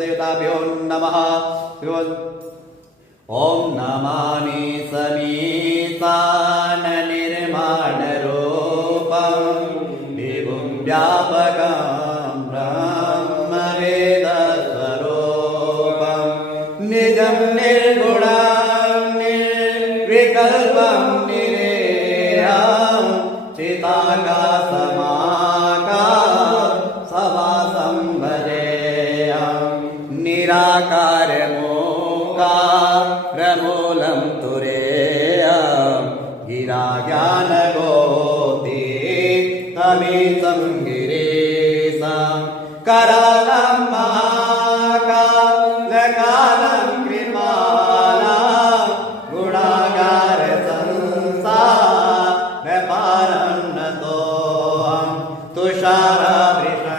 देवताभ्यो नमः। ओम नमामि समीतान निर्माण रूपं विभुं व्यापकं ब्रह्मवेद स्वरूपं निजं निर्गुणं निर्विकल्पं निरेयं चिदाकाशमाकारं समासं भजेयं निराकारमूलं तुरेयं गिरा ज्ञानगोति तमितं गिरीशं करालं महाकालकालं कृपालं गुणागार संसारपारं नतोऽहं तुषारवृषङ्गा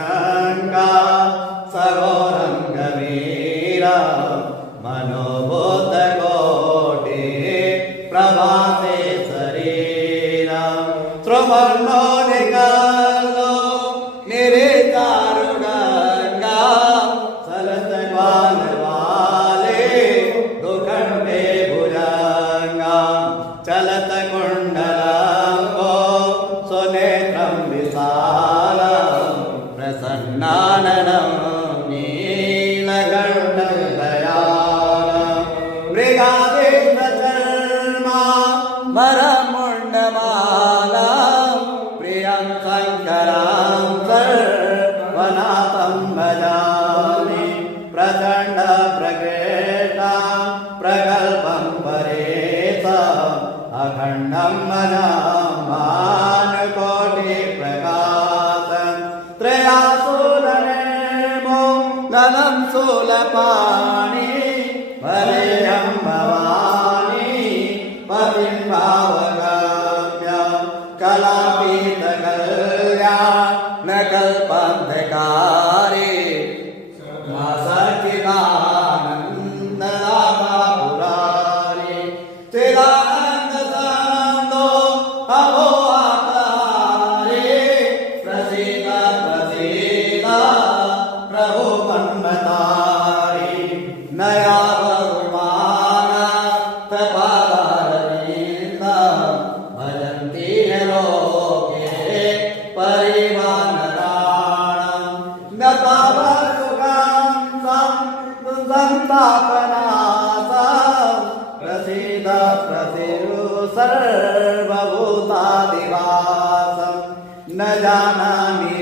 सघोरं गभीरं मनोभूतकोटि प्रभाते शरीरं श्रवणो निकालो निरेचारुगंगा सरसग्वालवाले दुखंडे भुजंगा चलत कुंडलंबो सुनेत्रं विशालं प्रसन्नाननं नीलकण्ठं दयालं मृगादेशचर्मा वरमुण्डमालं प्रियं शङ्करं सर्वनाथं भजामि प्रचण्डप्रकृष्टं प्रगल्भं परेशम् अखण्डं मनामानुकोटिप्रकाशं त्रयासुरनिर्मूलनं शूलपाणि वरेयं भवानि पतिं भावगम्यं कलापीतकल्याणकल्पान्धकारे सच्चिदानन्ददाता पुरारे चिदानन्दसंदो अभोहारे प्रसीद प्रसीद प्रभु मन्मतारे नया बहुमान तपारविन्द भजन्ति लोके परिवानराणं न तावत्सुखं संतापनाशं प्रसीद प्रसिरु सर्वभूतादिवासं न जानामि